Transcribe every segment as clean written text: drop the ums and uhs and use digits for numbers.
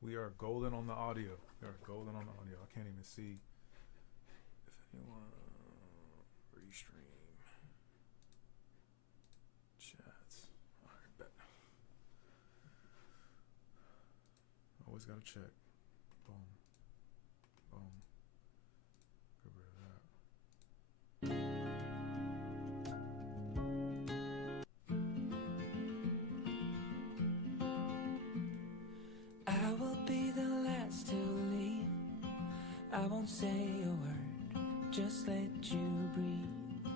We are golden on the audio. We are golden on the audio. I can't even see if anyone restream chats. All right, bet. Always gotta check. Boom, boom. Get rid of that. I will be the last to leave. I won't say a word, just let you breathe.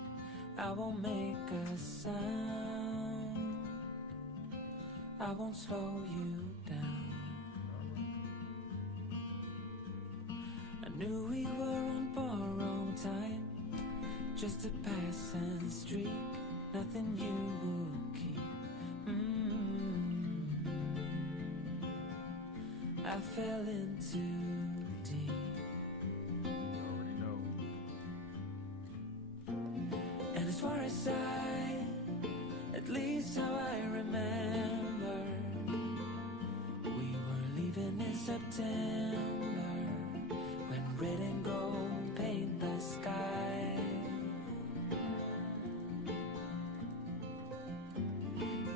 I won't make a sound. I won't slow you down. I knew we were on borrowed time, just a passing streak, nothing you would keep. I fell in too deep. You already know. And as far as at least how I remember, we were leaving in September, when red and gold paint the sky.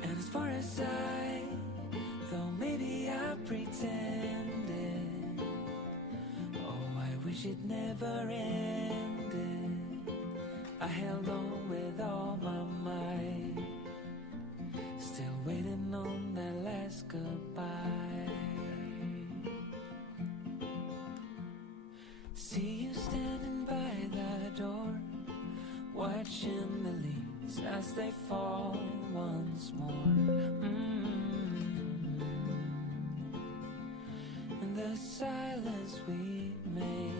And as far as though maybe I pretended, oh, I wish it never ended. I held on with all my might, still waiting on that last goodbye. See you standing by the door, watching the leaves as they fall once more. In the silence we made,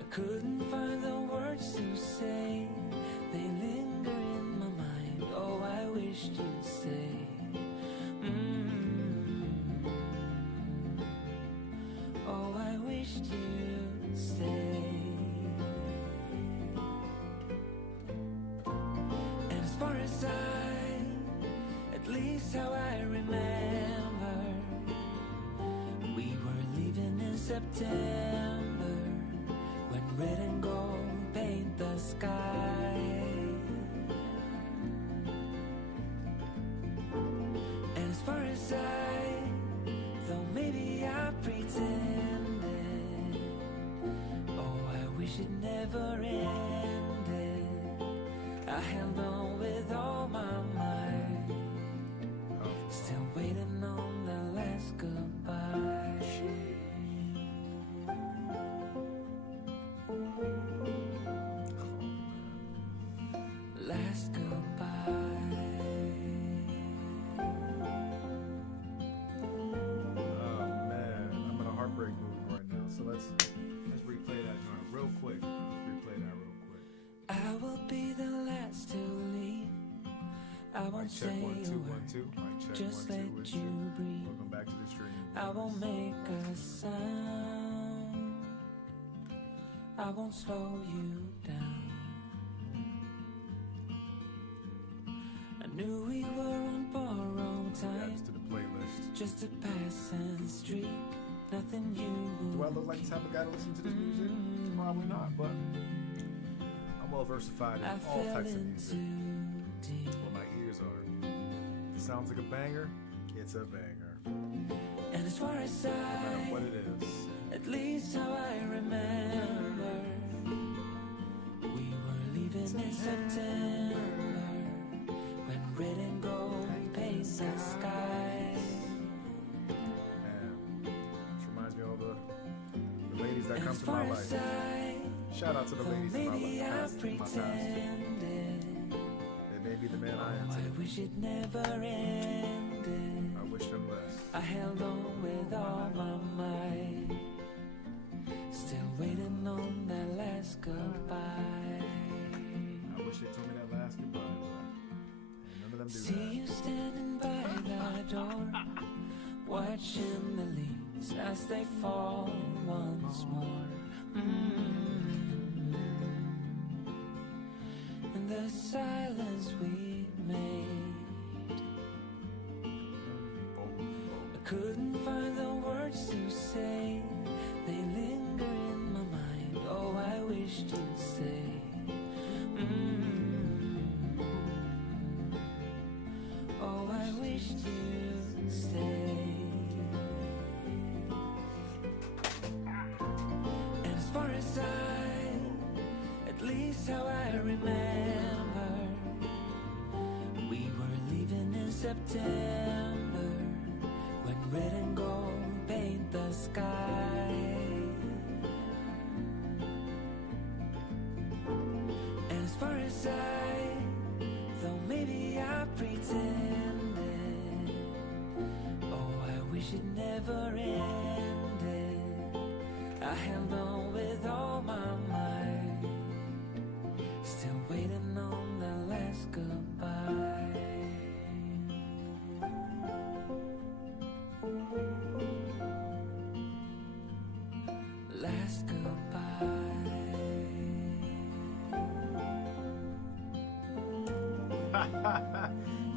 I couldn't find the words to say. They linger in my mind. Oh, I wished you'd stay. Oh, I wished you'd stay. And as far as at least how I remember, we were leaving in September, when red and gold paint the sky. And as far as though maybe I pretended, oh, I wish it never ended. I held on with all my might, still waiting on the last goodbye. Last goodbye. Oh man, I'm in a heartbreak mood right now. So let's replay that joint real quick. Replay that real quick. I will be the last to leave. I won't Mic check say 1 a 2 1 word, 2. Mic check just 1 let 2 1 2. you breathe. Welcome back to the stream. I won't make a sound. I won't slow you down. I knew we were on borrowed time, Adds to the playlist. just a passing streak, nothing you Do I would look like the type of guy to listen to this music? Probably not, but I'm well versatile in I all fell types of in music. too deep. What my ears are. If it sounds like a banger, it's a banger. And as far as No matter what it is. at least how I remember, we were leaving in September, when red and gold paints the sky. Man, this reminds me of all the ladies that And come as to far my as life. Shout out to the though ladies in my maybe life. I In my past. pretended, They may be the man I am oh, I today. wish it never ended. I wish them less. I held on with all my might, still waiting on that last goodbye. I wish they told me that last goodbye, but none of them do See that. you standing by the door, watching the leaves as they fall once more. In the silence we made, wished you'd stay. Oh, I wished you'd stay. And as far as at least how I remember, we were leaving in September, when red and gold paint the sky. And as far as though maybe I pretended, oh, I wish it never ended. I held on with all my might, still waiting on the last goodbye. Last goodbye.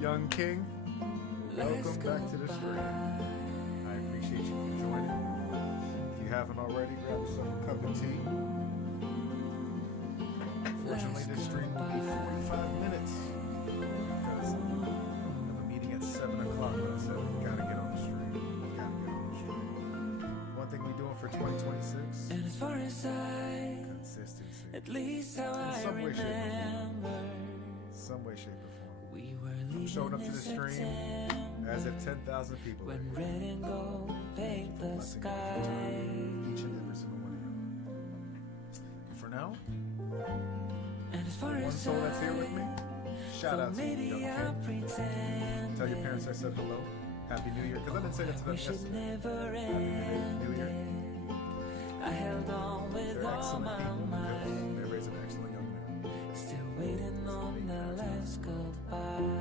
Young King, welcome back to the stream. I appreciate you for joining. If you haven't already, grab yourself a cup of tea. Unfortunately, this stream will be 45 minutes because I have a meeting at 7 o'clock, but I said, gotta get on the stream. Gotta get on the stream. One thing we're doing for 2026, And as far as consistency. at least how I some way, shape, or remember, Some way, shape, or form. we were I'm leaving showing up to in the stream September, as if 10,000 people are when here. red and gold paint the Blessing sky. each and every single one of you. And for now, And as far one as soul that's here with me, shout out to you, maybe Young I King. pretend Tell your parents I said hello. Happy New Year. Because I've been saying it to them wish it yesterday. never Happy New Year. ended. I held on with They're all excellent my people. might, They raise an excellent young man. still waiting on the last goodbye.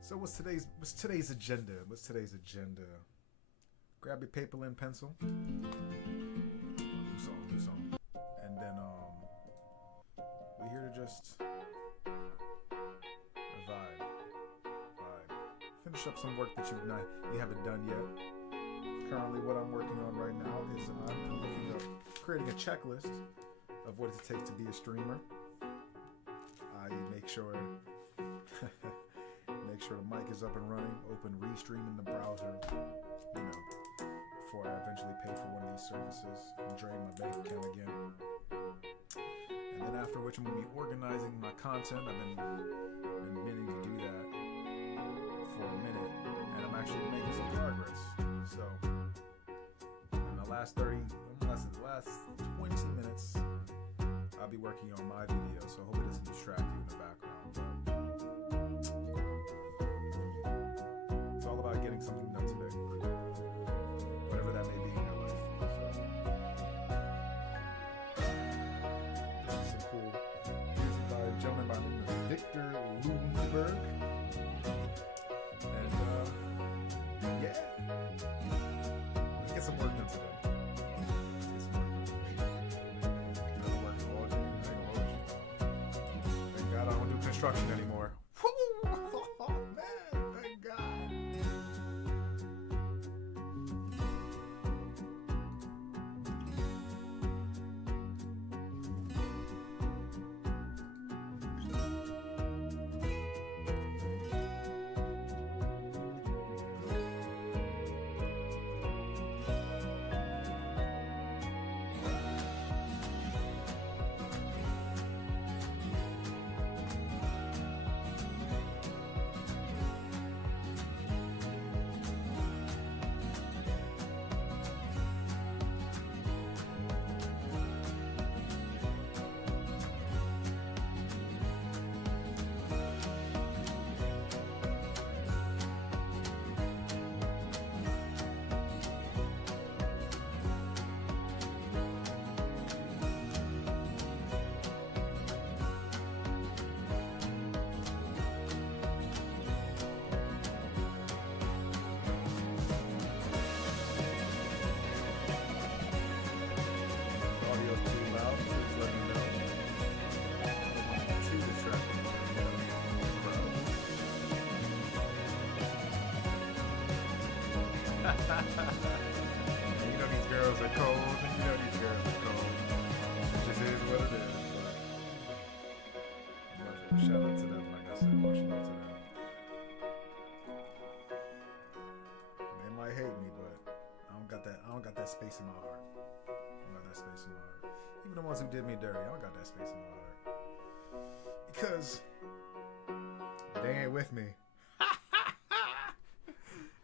So what's today's agenda? What's today's agenda? Grab your paper and pencil. Do something. And then we're here to just vibe. Finish up some work that you haven't done yet. Currently what I'm working on right now is I'm looking at creating a checklist of what it takes to be a streamer. I make sure the mic is up and running, open Restream in the browser, before I eventually pay for one of these services and drain my bank account again. And then after which I'm going to be organizing my content. I've been meaning to do that for a minute, and I'm actually making some progress. So in the last 20 minutes, I'll be working on my video, so I hope it doesn't distract you in the background. It's all about getting something done today, whatever that may be in your life. So, this is some cool music by a gentleman by the name of Victor Lunenberg. And yeah, let's get some work done today. Working all day. I ain't gonna hold you. Thank God I don't do construction anymore. Oh man, thank God. You know these girls are cold. You know these girls are cold. It just is what it is. But shout out to them. Like I said, much love to them. They might hate me, but I don't got that space in my heart. I don't got that space in my heart. Even the ones who did me dirty, I don't got that space in my heart. Because they ain't with me.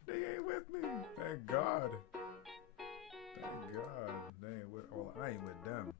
They ain't with me. Thank God. Thank God. They ain't with. Well, I ain't with them.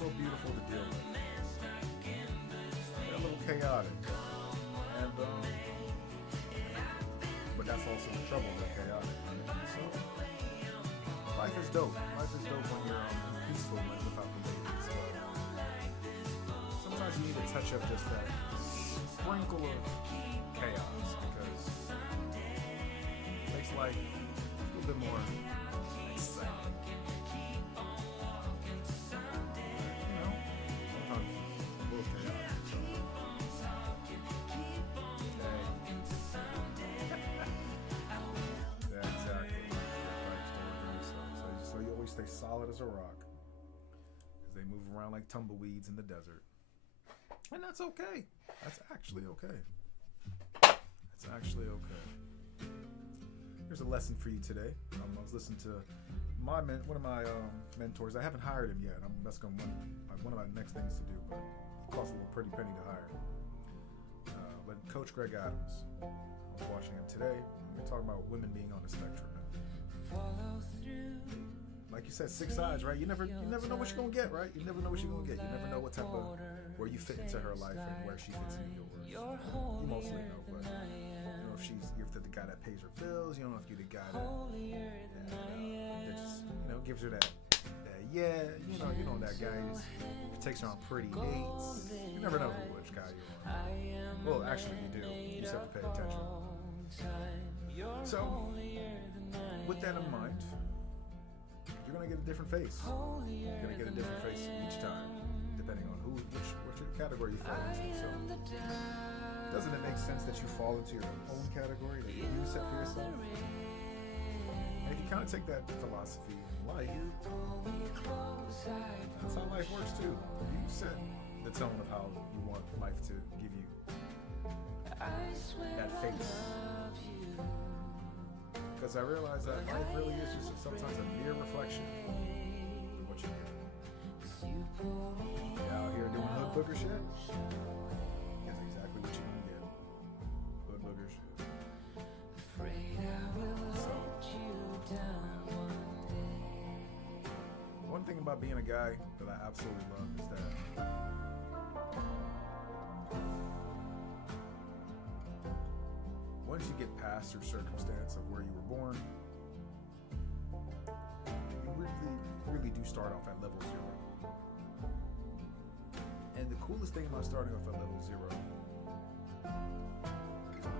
So beautiful to deal with. They're a little chaotic, and but that's also the trouble. They're chaotic. So life is dope. Life is dope when you're peaceful and without the babies. But sometimes you need to touch up just that sprinkle of chaos because it makes life a little bit more exciting. Stay solid as a rock because they move around like tumbleweeds in the desert, and that's okay. That's actually okay. That's actually okay. Here's a lesson for you today. I was listening to one of my mentors. I haven't hired him yet. That's going to one of my next things to do, but it costs a little pretty penny to hire. But Coach Greg Adams. I was watching him today. We're talking about women being on the spectrum. Follow through like you said, 6 sides, right? You never know what you're gonna get, right? You never know what you're gonna get. You never know what type of where you fit into her life and where she fits into yours. You mostly know, but you know if you're the guy that pays her bills. You don't know if you're the guy that just gives her that you know that guy just takes her on pretty dates. You never know which guy you are. Well, actually, you do. You just have to pay attention. So, with that in mind, you're gonna get a different face. You're gonna get a different face each time, depending on which category you fall into. So, doesn't it make sense that you fall into your own category that you set for yourself? And if you kind of take that philosophy in life, that's how life works too. You set the tone of how you want life to give you that face. Because I realize that life really is just sometimes a mere reflection of what you get. You're out here doing hood booger shit, that's exactly what you're gonna get. Hood booger shit. So, one thing about being a guy that I absolutely love is that once you get past your circumstance of where you were born, you really do start off at level 0. And the coolest thing about starting off at level 0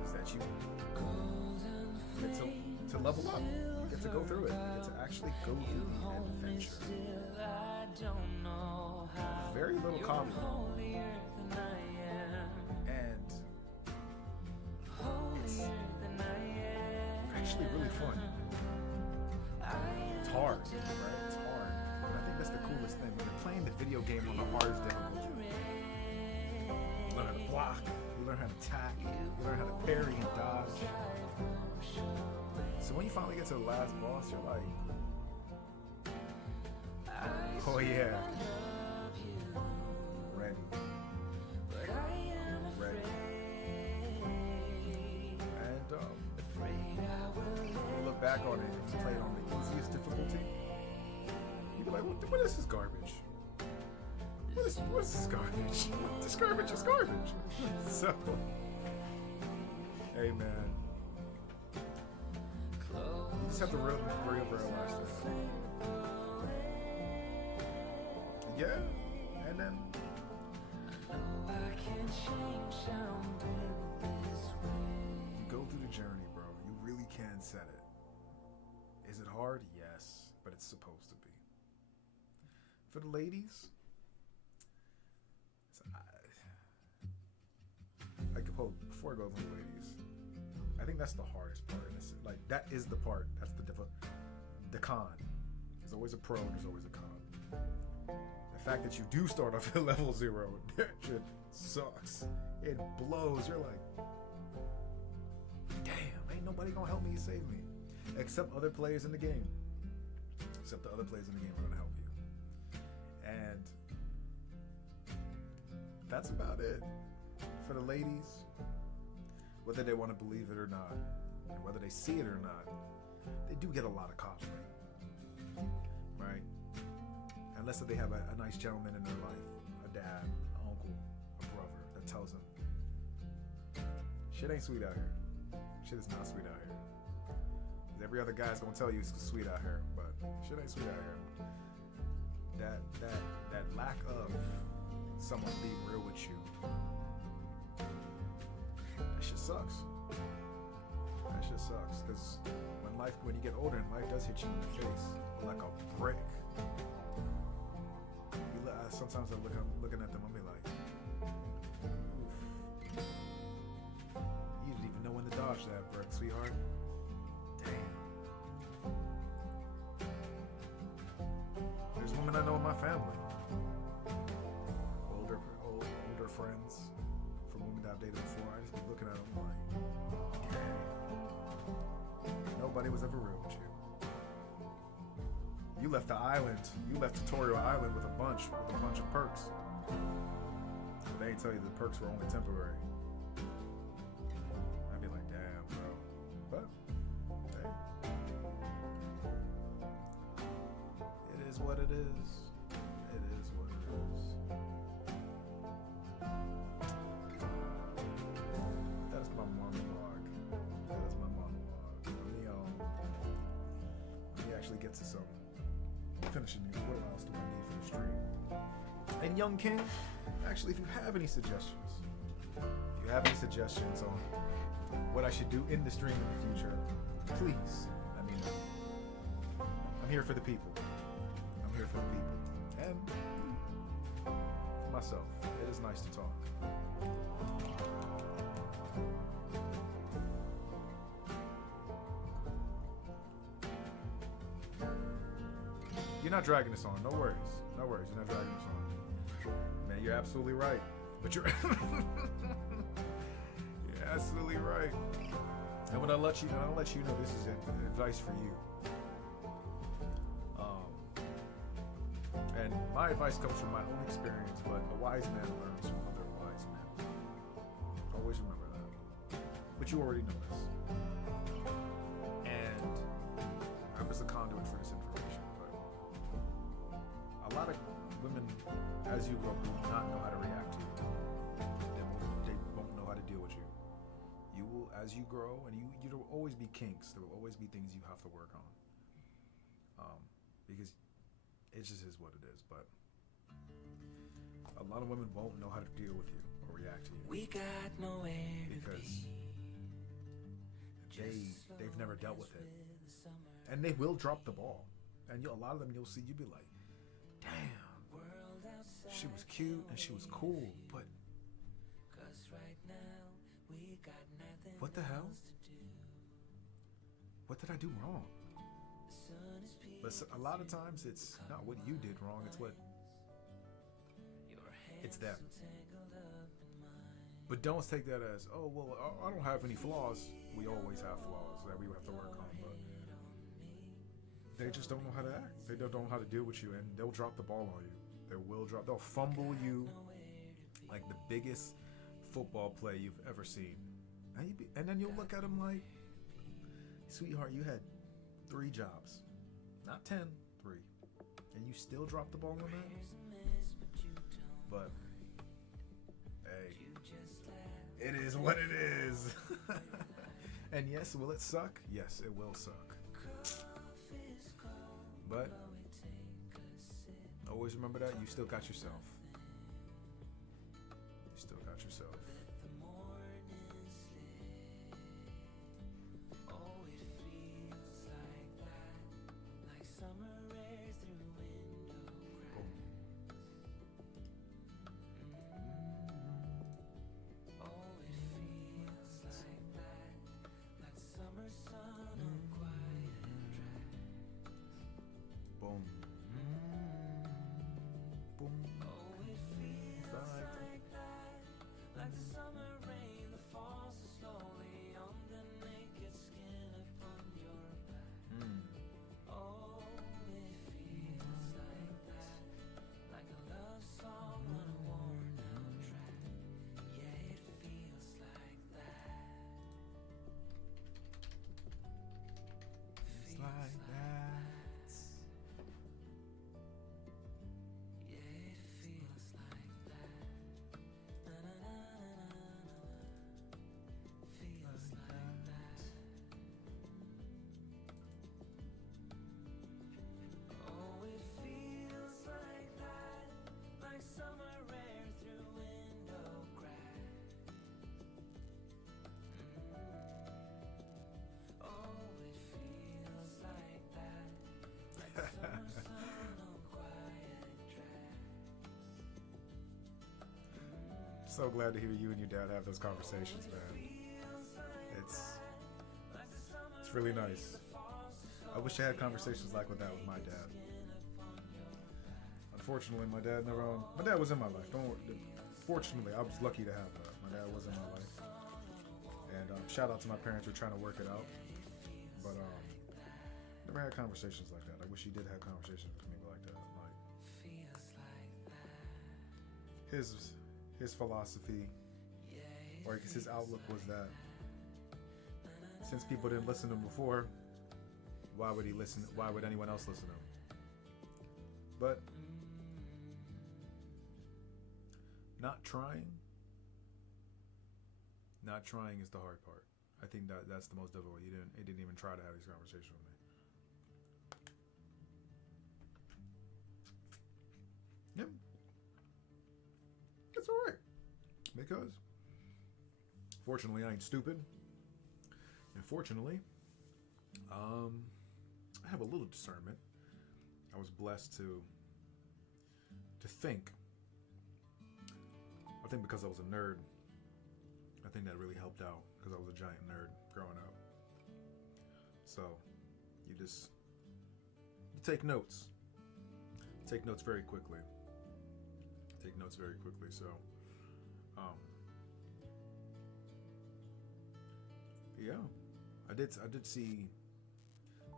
is that you get to level up. You get to go through it. You get to actually go through the adventure. Very little comedy. And it's actually really fun. It's hard, right? It's hard. And I think that's the coolest thing. When you're playing the video game on the hardest difficulty, you learn how to block, you learn how to attack, you learn how to parry and dodge. So when you finally get to the last boss, you're like, oh yeah, ready. And you look back on it and you play it on the easiest difficulty, you'd be like, what is this garbage? What is this garbage? This garbage is garbage. So, hey man, you just have to realize that. Yeah, and then you go through the journey, bro. You really can set it. Is it hard? Yes, but it's supposed to be. For the ladies, before I go to the ladies, I think that's the hardest part. Like that is the part. That's the con. There's always a pro. There's always a con. The fact that you do start off at level 0, that shit sucks. It blows. You're like, damn, ain't nobody gonna help me save me, except other players in the game. Except the other players in the game are gonna help you, and that's about it. For the ladies, whether they want to believe it or not, and whether they see it or not, they do get a lot of copying, right? Unless they have a nice gentleman in their life, a dad, an uncle, a brother that tells them, shit ain't sweet out here. Shit is not sweet out here. Every other guy's gonna tell you it's sweet out here, but shit ain't sweet out here. That lack of someone being real with you, that shit sucks. That shit sucks, because when you get older and life does hit you in the face like a brick, sometimes I'm looking at them, I'll be like, oof. You didn't even know when to dodge that brick, sweetheart. Damn. There's women I know in my family, older friends from women that I've dated before. I just be looking at them like, dang, nobody was ever real with you. You left the island. You left Tutorial Island with a bunch of perks. But they ain't tell you the perks were only temporary. I'd be like, damn, bro. But hey. is what it is. It is what it is. That is my monologue. That is my monologue. Let me actually get to some finishing these. What else do I need for the stream? And Young King, actually, if you have any suggestions, on what I should do in the stream in the future, please let me know. I'm here for the people. I'm here for the people. And myself. It is nice to talk. You're not dragging this on. No worries. No worries. You're not dragging this on. Man, you're absolutely right. But you're you're absolutely right. And when I'll let you know this is advice for you. And my advice comes from my own experience, but a wise man learns from other wise men. Always remember that. But you already know this. And I was a conduit for this information, but a lot of women, as you grow, will not know how to react to you. They won't know how to deal with you. You will, as you grow, and there will always be kinks. There will always be things you have to work on. Because it just is what it is. But a lot of women won't know how to deal with you or react to you. We got nowhere because they've never dealt with it, and they will drop the ball. And a lot of them, you'll be like, damn, she was cute and she was cool, but what the hell? What did I do wrong? But a lot of times it's not what you did wrong, it's them. But don't take that as, oh, well, I don't have any flaws. We always have flaws that we have to work on, but they just don't know how to act. They don't know how to deal with you, and they'll drop the ball on you. They'll fumble you like the biggest football play you've ever seen. And then you'll look at them like, sweetheart, you had 3 jobs. Not 10, 3. And you still drop the ball on that? But, hey, it is what it is. And yes, will it suck? Yes, it will suck. But always remember that you still got yourself. You still got yourself. Boom. Boom. Oh, it feels like that, like the summer rain that falls so slowly on the naked skin upon your back. Oh, it feels like that, like a love song on a worn out track. Yeah, it feels like that. Feels like that. So glad to hear you and your dad have those conversations, man. It's really nice. I wish I had conversations like with that with my dad. Unfortunately, my dad was in my life. Fortunately, I was lucky to have that. My dad was in my life. And shout out to my parents who are trying to work it out. But never had conversations like that. I wish he did have conversations with me like that. Like his philosophy, or I guess his outlook was that since people didn't listen to him before, why would he listen? Why would anyone else listen to him? But not trying is the hard part. I think that's the most difficult. It didn't even try to have these conversations with me. Yep. It's alright. Because fortunately I ain't stupid. And fortunately, I have a little discernment. I was blessed to think. I think because I was a nerd, I think that really helped out because I was a giant nerd growing up. So you take notes. Take notes very quickly. So yeah, I did see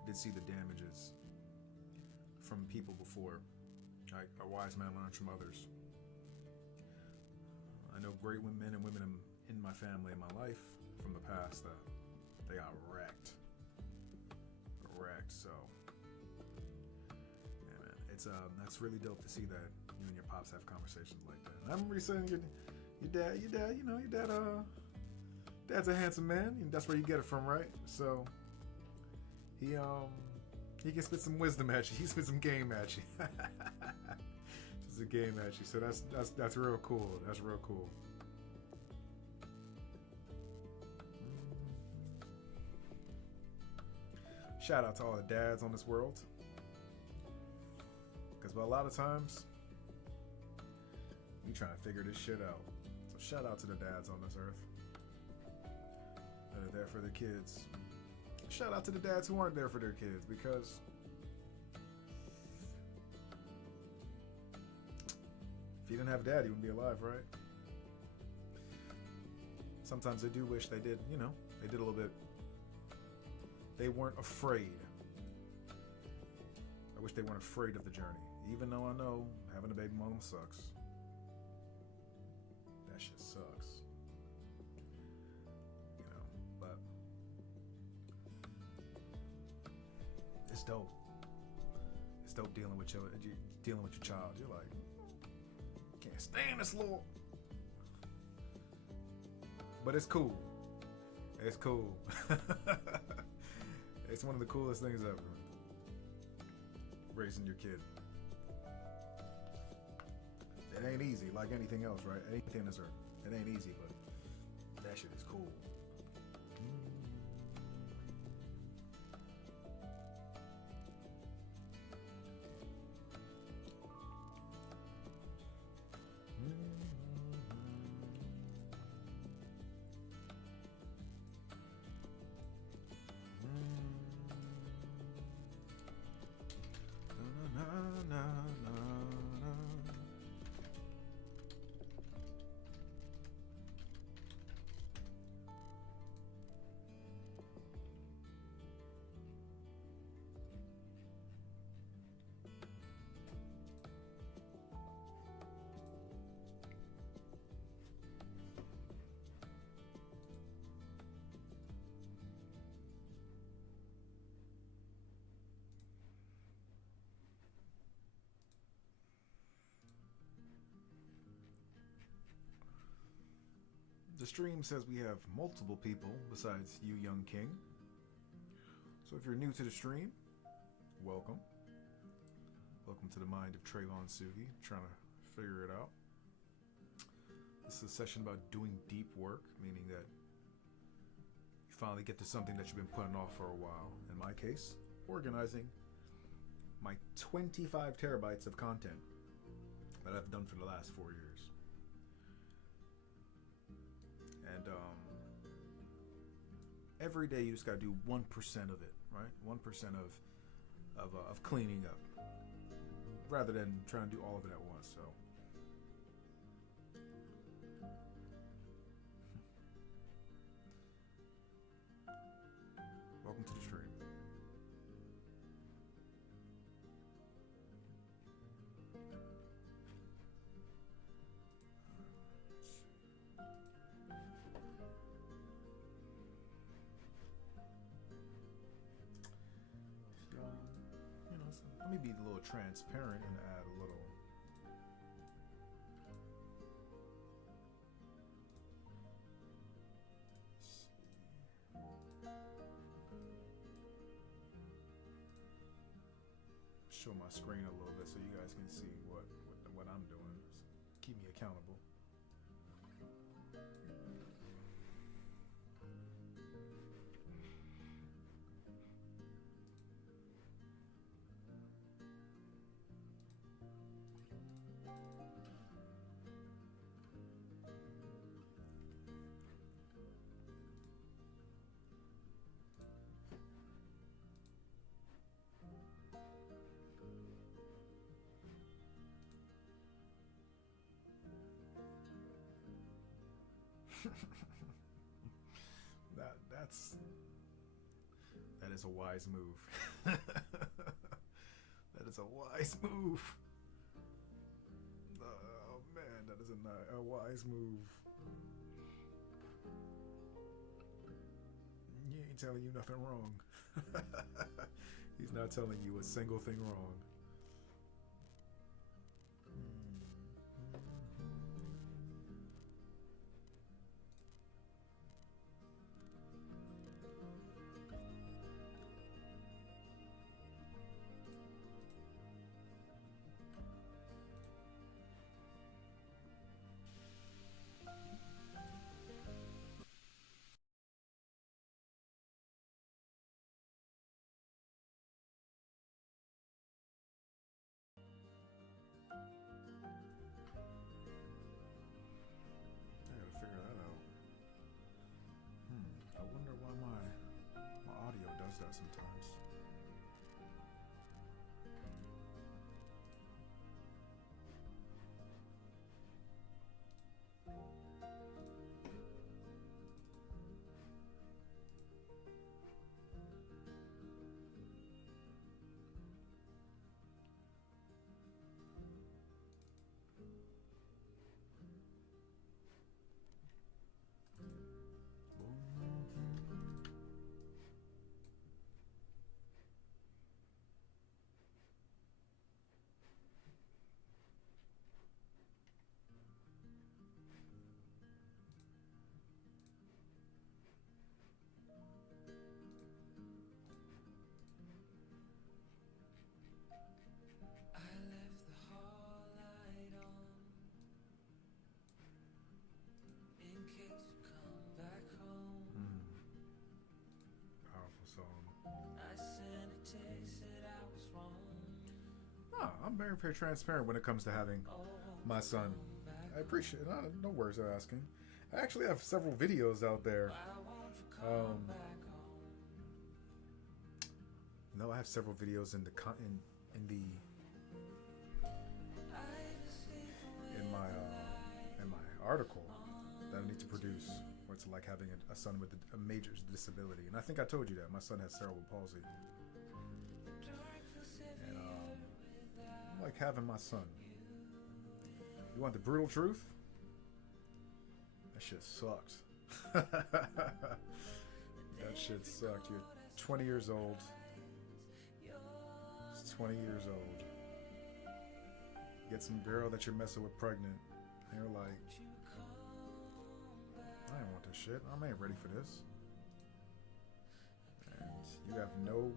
the damages from people before. Like a wise man learns from others. I know great men and women in my family, in my life, from the past that they got wrecked. So yeah, man, it's that's really dope to see that you and your pops have conversations like that. And I remember you saying your dad, you know, dad's a handsome man. That's where you get it from, right? So he can spit some wisdom at you. He spit some game at you. Just a game at you. So that's real cool. That's real cool. Shout out to all the dads on this world. Because a lot of times, we trying to figure this shit out. So shout out to the dads on this earth that are there for their kids. Shout out to the dads who aren't there for their kids, because if you didn't have a dad, you wouldn't be alive, right? Sometimes I do wish they did, you know, they did a little bit. They weren't afraid. I wish they weren't afraid of the journey. Even though I know having a baby mama sucks. That shit sucks. You know, but it's dope. It's dope dealing with your child. You're like, can't stand this little. But it's cool. It's cool. It's one of the coolest things ever. Raising your kid. It ain't easy, like anything else, right? Anything on this earth. It ain't easy, but that shit is cool. The stream says we have multiple people besides you, young king. So if you're new to the stream, welcome. Welcome to the mind of Trayvon Sugi, trying to figure it out. This is a session about doing deep work, meaning that you finally get to something that you've been putting off for a while. In my case, organizing my 25 terabytes of content that I've done for the last 4 years. And every day you just gotta do 1% of it, right? 1% of cleaning up, rather than trying to do all of it at once. So, welcome to the stream. be a little transparent and add a little. Show my screen a little bit so you guys can see what I'm doing. Keep me accountable. That is a wise move. That is a wise move. Oh man, that is a wise move. He ain't telling you nothing wrong. He's not telling you a single thing wrong. That sometimes. I'm very transparent when it comes to having my son. I appreciate it. No worries of asking. I actually have several videos out there. No, I have several videos in my article that I need to produce. What's like having a son with a major disability, and I think I told you that my son has cerebral palsy. Like having my son. You want the brutal truth? That shit sucked. That shit sucked. You're 20 years old. It's 20 years old. You get some girl that you're messing with pregnant, and you're like, I ain't want this shit. I ain't ready for this. And you have no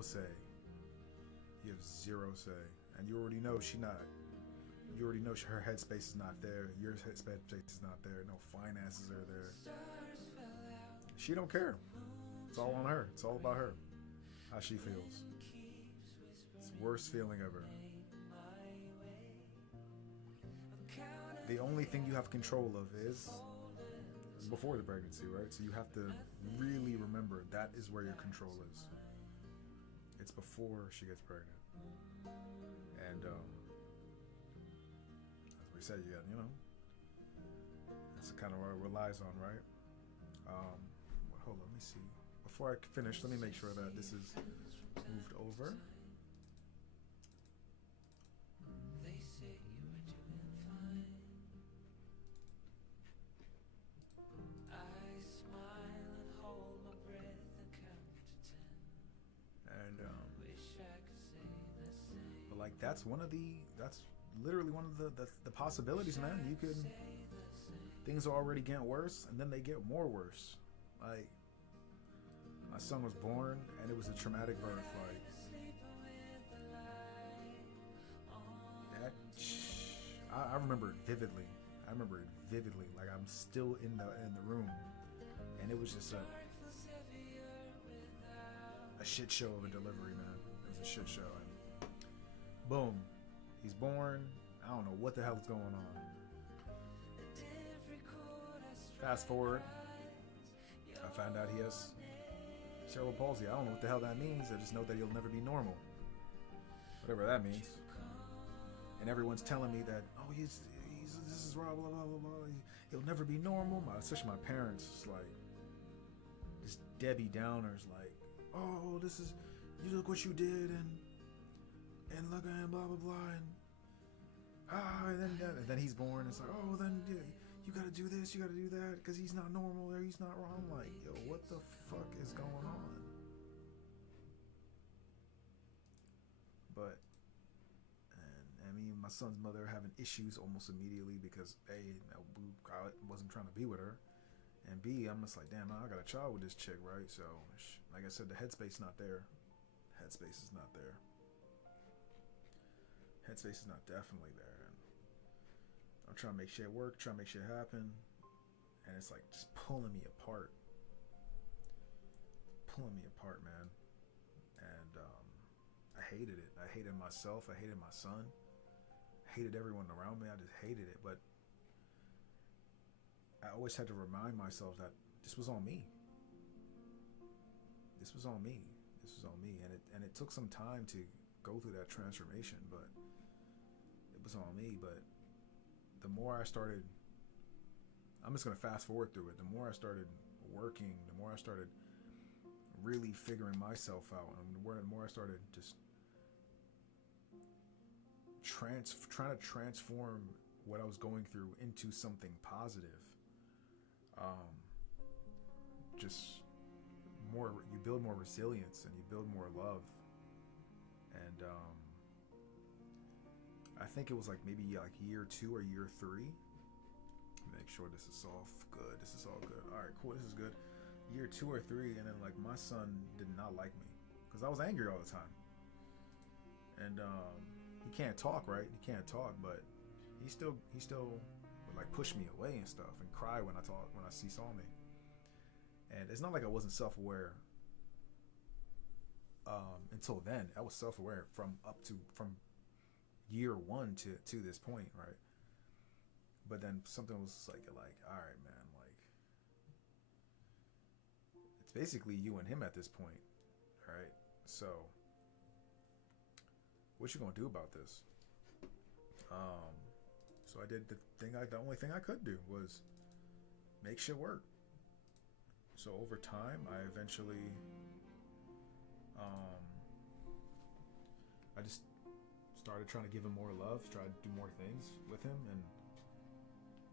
say. You have zero say. And you already know her headspace is not there. Your headspace is not there. No finances are there. She don't care. It's all on her. It's all about her. How she feels. It's the worst feeling ever. The only thing you have control of is before the pregnancy, right? So you have to really remember that is where your control is. It's before she gets pregnant. And as we said, that's kind of what it relies on, right? Hold on, let me see. Before I finish, let me make sure that this is moved over. that's literally one of the possibilities, man. You could, things are already getting worse, and then they get more worse. Like, my son was born, and it was a traumatic birth. Like, that, I remember it vividly. Like, I'm still in the room, and it was just a shit show of a delivery, man. It was a shit show. And boom, he's born. I don't know what the hell is going on. Fast forward, I found out he has cerebral palsy. I don't know what the hell that means. I just know that he'll never be normal, whatever that means. And everyone's telling me that, oh, he's this is blah blah blah blah blah. He'll never be normal. Especially my parents, like, just Debbie Downers, like, oh, this is, you look what you did, and look at him, blah blah blah, and then he's born. It's like, oh, then yeah, you gotta do this, you gotta do that, because he's not normal or he's not wrong. I'm like, yo, what the fuck is going on? But, and I mean, my son's mother having issues almost immediately because A, I wasn't trying to be with her, and B, I'm just like, damn, I got a child with this chick, right? So, like I said, the headspace not there. Headspace is not there. Headspace is not definitely there. And I'm trying to make shit work, trying to make shit happen, and it's like just pulling me apart. Pulling me apart, man. And I hated it. I hated myself. I hated my son. I hated everyone around me. I just hated it. But I always had to remind myself that this was on me. This was on me. This was on me. And it took some time to go through that transformation, but it was on me. But the more I started, I'm just going to fast forward through it. The more I started working, the more I started really figuring myself out, and the more I started just trying to transform what I was going through into something positive. Just more, you build more resilience and you build more love. And I think it was like maybe like year 2 or year 3. Make sure this is all good. This is all good. All right, cool. This is good. Year 2 or 3, and then like my son did not like me because I was angry all the time. And he can't talk, right? He can't talk, but he still would like push me away and stuff and cry when he saw me. And it's not like I wasn't self-aware until then. I was self-aware from year 1 to this point, right? But then something was like, all right, man, like, it's basically you and him at this point, right? So, what you gonna do about this? So I did the only thing I could do was make shit work. So over time, I eventually, I just started trying to give him more love, try to do more things with him, and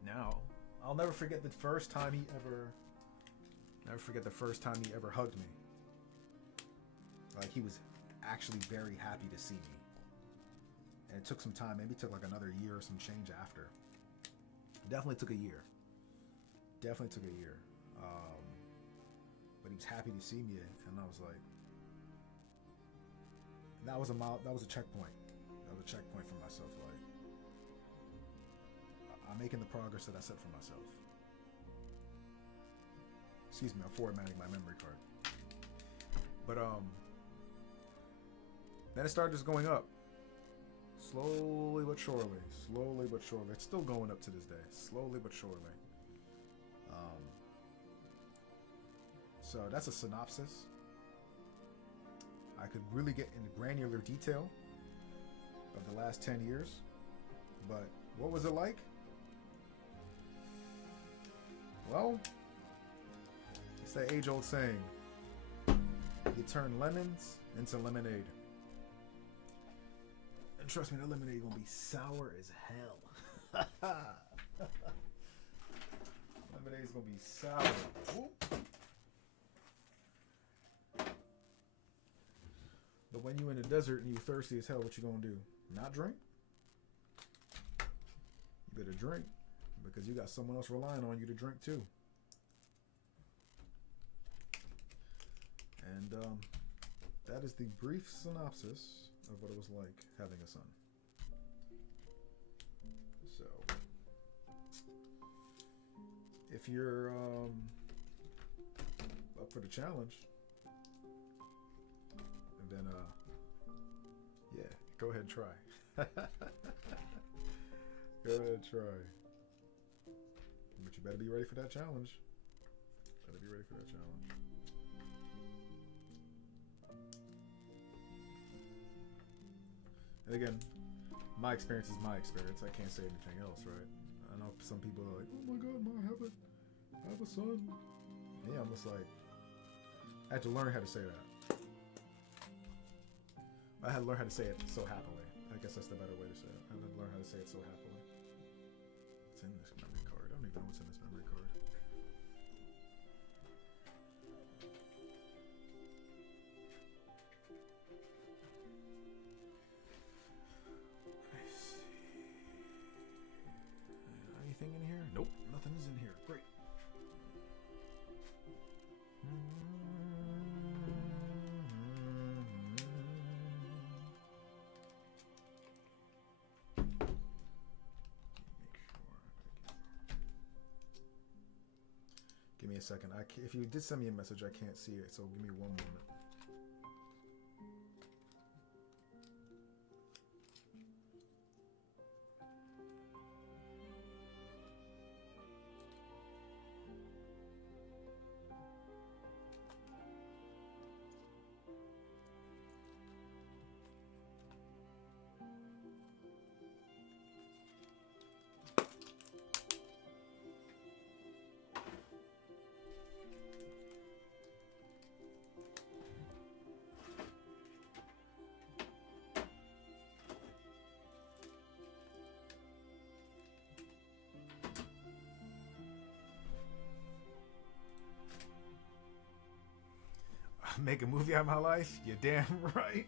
now I'll never forget the first time he ever hugged me. Like, he was actually very happy to see me. And it took some time, maybe it took like another year or some change after. Definitely took a year. But he was happy to see me, and I was like, that was a checkpoint. That was a checkpoint for myself. Like, I'm making the progress that I set for myself. Excuse me, I'm formatting my memory card. But then it started just going up. Slowly but surely. It's still going up to this day. Slowly but surely. So that's a synopsis. I could really get into granular detail of the last 10 years. But what was it like? Well, it's that age-old saying. You turn lemons into lemonade. And trust me, that lemonade is going to be sour as hell. Lemonade is going to be sour. Ooh. But when you're in the desert and you're thirsty as hell, what you going to do? not drink, you better drink because you got someone else relying on you to drink too. And that is the brief synopsis of what it was like having a son. So, if you're up for the challenge, and then yeah, go ahead and try. Go ahead and try. But you better be ready for that challenge. Better be ready for that challenge. And again, my experience is my experience. I can't say anything else, right? I know some people are like, "Oh my God, Ma, I have a son." Yeah, I'm just like, I had to learn how to say that. I had to learn how to say it so happily. I guess that's the better way to say it. I had to learn how to say it so happily. What's in this memory card? I don't even know what's in this memory card. Anything in here? Nope, nothing is in here. Great. Give me a second. If you did send me a message, I can't see it, so give me one moment. Make a movie out of my life? You're damn right.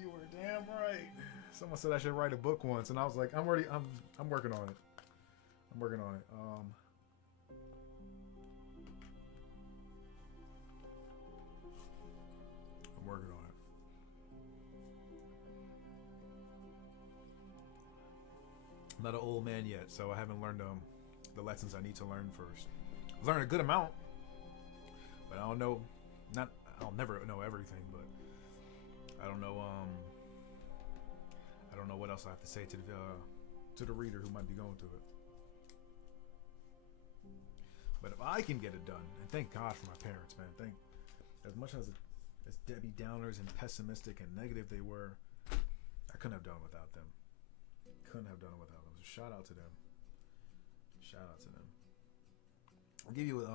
You were damn right. Someone said I should write a book once, and I was like, I'm working on it. I'm working on it. I'm working on it. I'm not an old man yet, so I haven't learned the lessons I need to learn first. I've learned a good amount, but I don't know. I'll never know everything, but I don't know. I don't know what else I have to say to the reader who might be going through it. But if I can get it done, and thank God for my parents, man. As much as Debbie Downers and pessimistic and negative they were, I couldn't have done it without them. Couldn't have done it without them. So shout out to them. Shout out to them. I'll give you a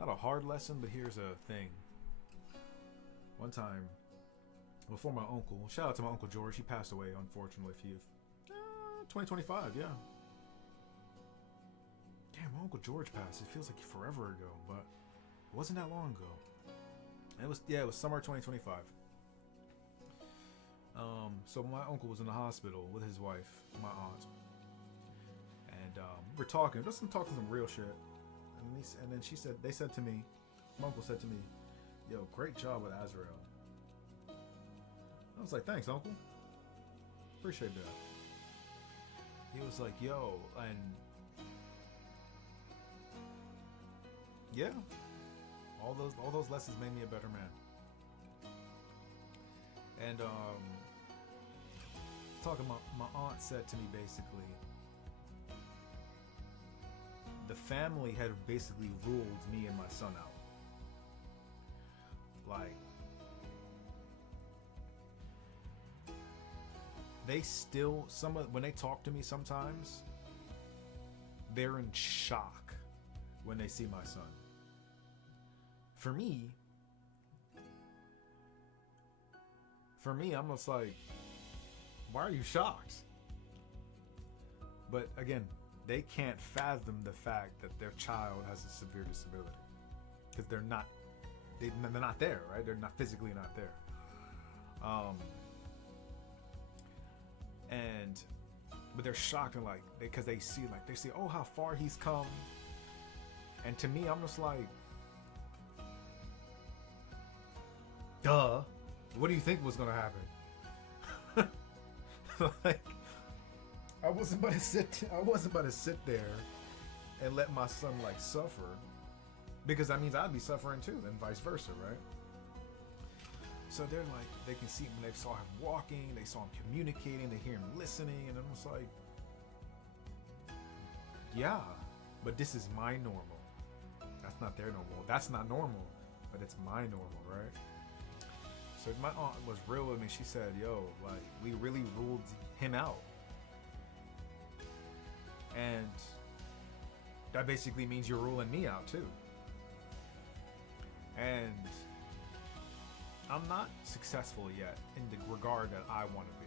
not a hard lesson, but here's a thing. One time, before my uncle, shout out to my Uncle George. He passed away, unfortunately. 2025, yeah. Damn, my Uncle George passed. It feels like forever ago, but it wasn't that long ago. And it was summer 2025. So my uncle was in the hospital with his wife, my aunt. And we're talking, just talking some real shit. And then they said to me, my uncle said to me, "Yo, great job with Azrael." I was like, "Thanks, uncle. Appreciate that." He was like, "Yo," and yeah, all those lessons made me a better man. And my aunt said to me basically, the family had basically ruled me and my son out. Like, they still, when they talk to me sometimes, they're in shock when they see my son. For me, I'm just like, why are you shocked? But again, they can't fathom the fact that their child has a severe disability because they're not they're not there, right? They're not physically not there. And but they're shocked and like because they see oh how far he's come, and to me I'm just like, duh, what do you think was gonna happen? Like I wasn't about to sit there and let my son like suffer, because that means I'd be suffering too, and vice versa, right? So they're like, they can see him, they saw him walking, they saw him communicating, they hear him listening, and I'm just like, yeah, but this is my normal. That's not their normal. That's not normal, but it's my normal, right? So my aunt was real with me. She said, yo, like, we really ruled him out. And that basically means you're ruling me out too. And I'm not successful yet in the regard that I want to be.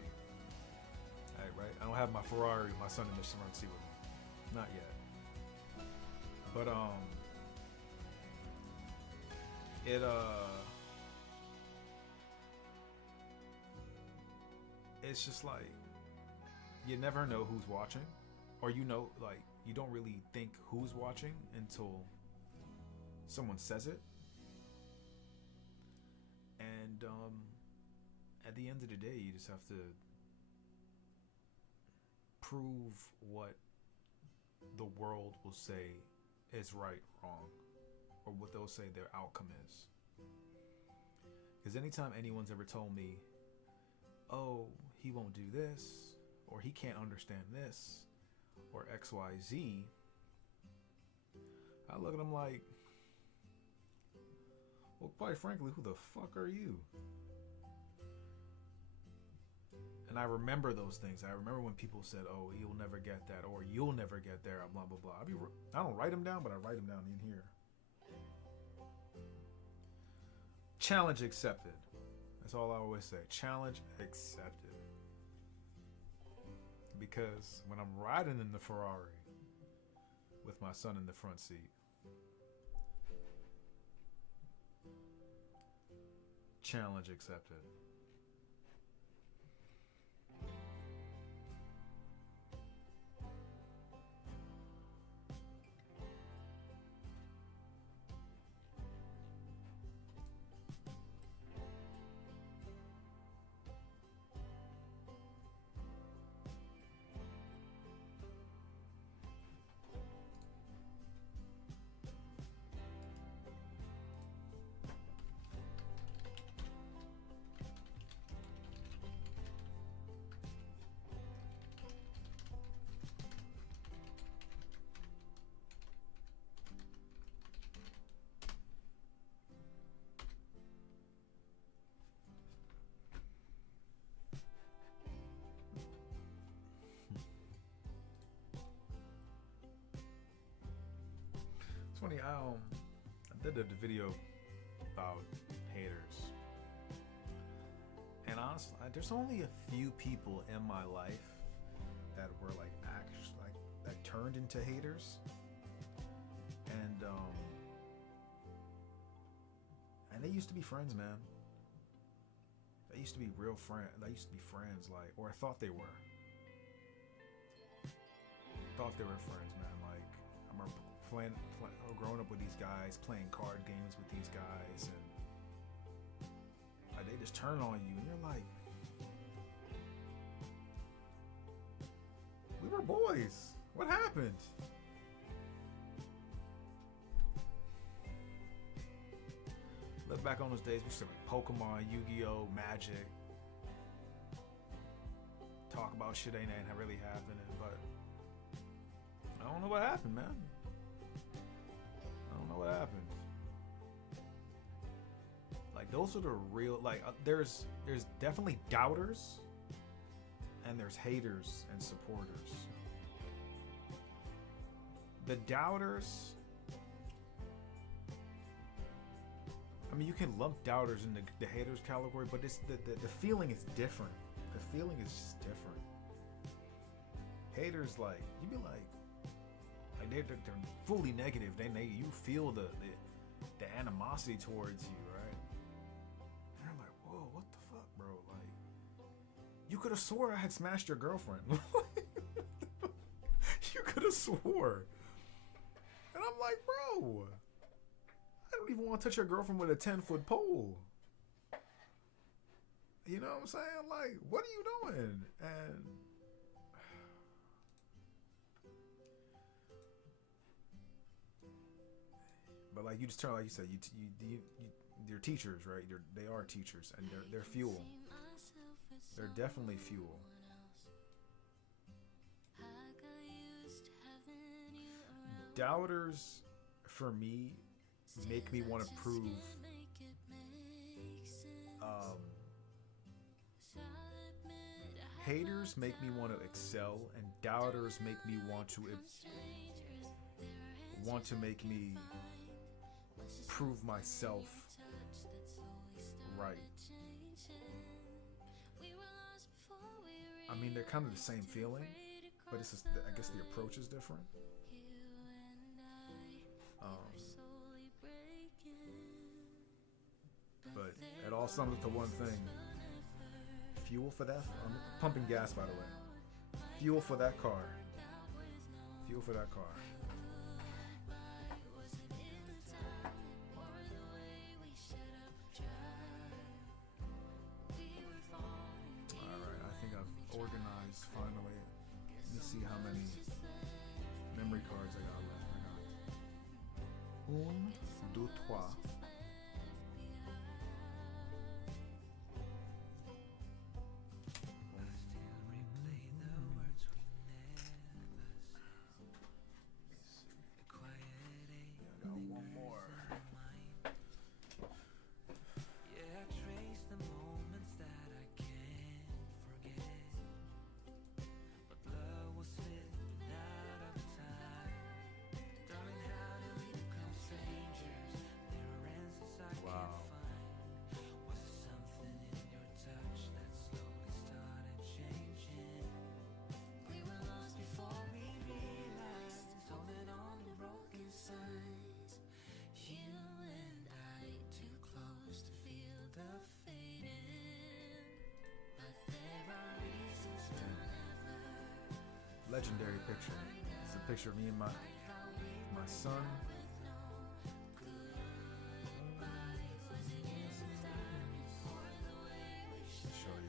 Right? I don't have my Ferrari, my son in the front seat with me. Not yet. But it's just like you never know who's watching, or like you don't really think who's watching until someone says it. And at the end of the day, you just have to prove what the world will say is right, wrong, or what they'll say their outcome is. Because anytime anyone's ever told me, oh, he won't do this, or he can't understand this, or X, Y, Z, I look at them like, well, quite frankly, who the fuck are you? And I remember those things. I remember when people said, oh, you'll never get that, or you'll never get there, blah, blah, blah. I don't write them down, but I write them down in here. Challenge accepted. That's all I always say. Challenge accepted. Because when I'm riding in the Ferrari with my son in the front seat, challenge accepted. Funny, I did a video about haters, and honestly, there's only a few people in my life that were like actually like that turned into haters, and they used to be friends, man. They used to be real friends. They used to be friends, like, or I thought they were. Thought they were friends, man. Like, I remember growing up with these guys, playing card games with these guys, and they just turn on you, and you're like, we were boys. What happened? Look back on those days, we used to play Pokemon, Yu-Gi-Oh, Magic, talk about shit ain't really happening, but I don't know what happened, man. What happened? Like, those are the real, like, there's definitely doubters, and there's haters and supporters. The doubters, I mean, you can lump doubters in the haters category, but it's the feeling is different. The feeling is just different. Haters, like, you be like they're fully negative. You feel the animosity towards you, right? And you're like, whoa, what the fuck, bro? Like, you could have swore I had smashed your girlfriend. You could have swore. And I'm like, bro, I don't even want to touch your girlfriend with a 10-foot pole. You know what I'm saying? Like, what are you doing? And but like, you just turn, like you said, you're teachers, right? They are teachers, and they're fuel. They're definitely fuel. Doubters, for me, make me want to prove. Haters make me want to excel, and doubters make me want to make me prove myself right. I mean, they're kind of the same feeling, but it's just, I guess the approach is different. But it all sums up to one thing. Fuel for that. I'm pumping gas, by the way. Fuel for that car. Fuel for that car. Alright, I think I've organized finally. Let me see how many memory cards I got left. I got 1, 2, 3. Legendary picture. It's a picture of me and my son. I'll show you.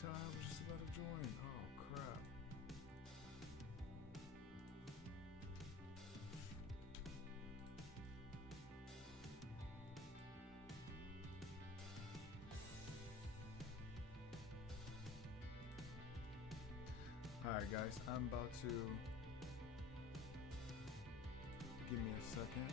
Ty was just about to join. Oh crap. Alright guys, I'm about to give me a second.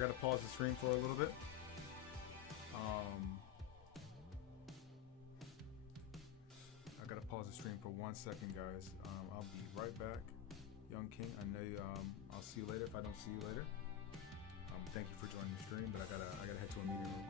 gotta pause the stream for a little bit. I gotta pause the stream for 1 second, guys. I'll be right back. Young King, I know I'll see you later if I don't see you later. Thank you for joining the stream, but I gotta head to a meeting real quick.